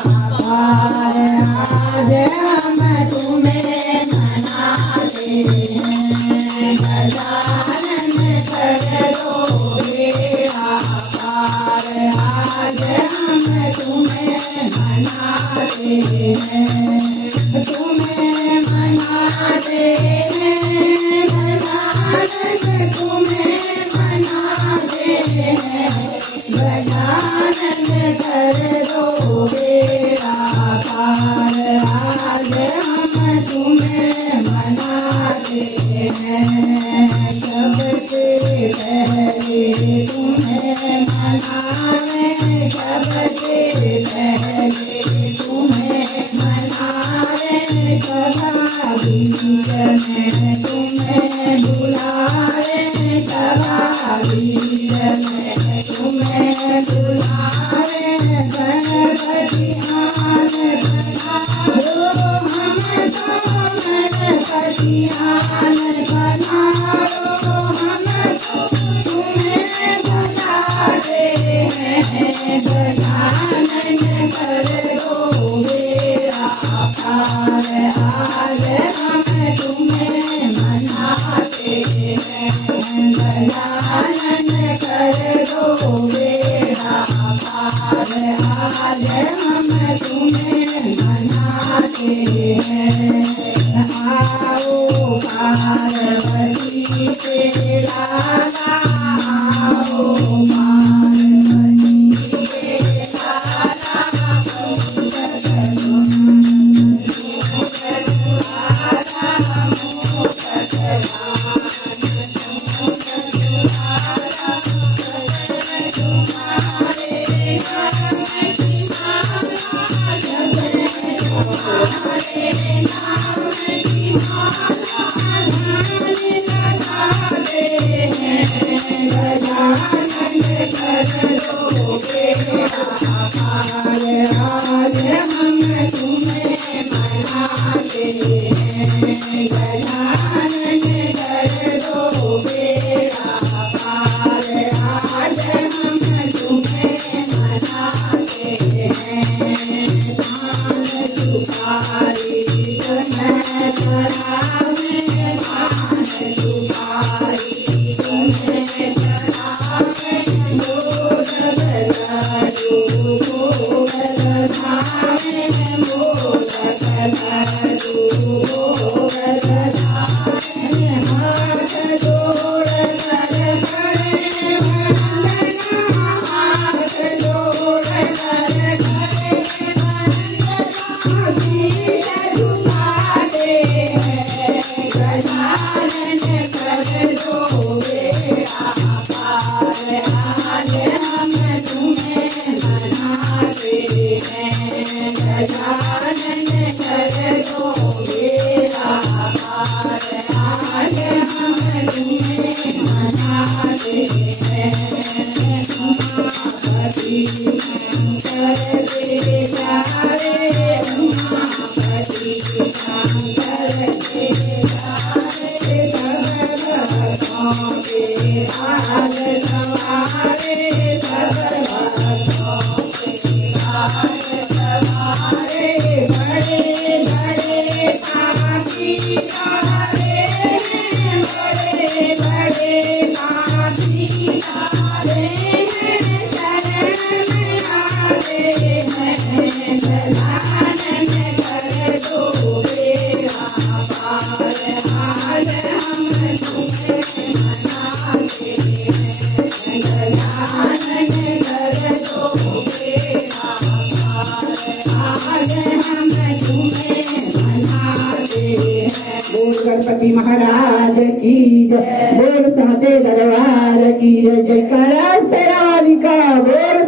पार आज हम तुम्हें मनाते हैं। गजानन कर दो बेड़ा पार आज हम तुम्हें मनाते हैं। तुम्हें मनाते हैं गजानन तुम्हें मनाते हैं। गजानन कर दो बेड़ा पार आज हम तुम्हें मनाते हैं। सबसे पहले तुम्हें मनावे सबसे पहले तुम्हें मनावे सदा बीच में तुम्हें बुलावे सदा बीच में तुम्हें बुलावे। गणपति आन पधारो हम तो गणपति आन पधारो हम तो तुम्हें बुलाते हैं। गजानन कर दो बेड़ा पार आज हम तुम्हें मनाते हैं। गजानन कर दो बेड़ा पार आज हम तुम्हें मनाते हैं। आओ पार्वती के लाला आओ पार्वती के लाला गणपति महाराज की जय। बोल साचे दरबार की जय। जयकारा शेरावाली का बोल।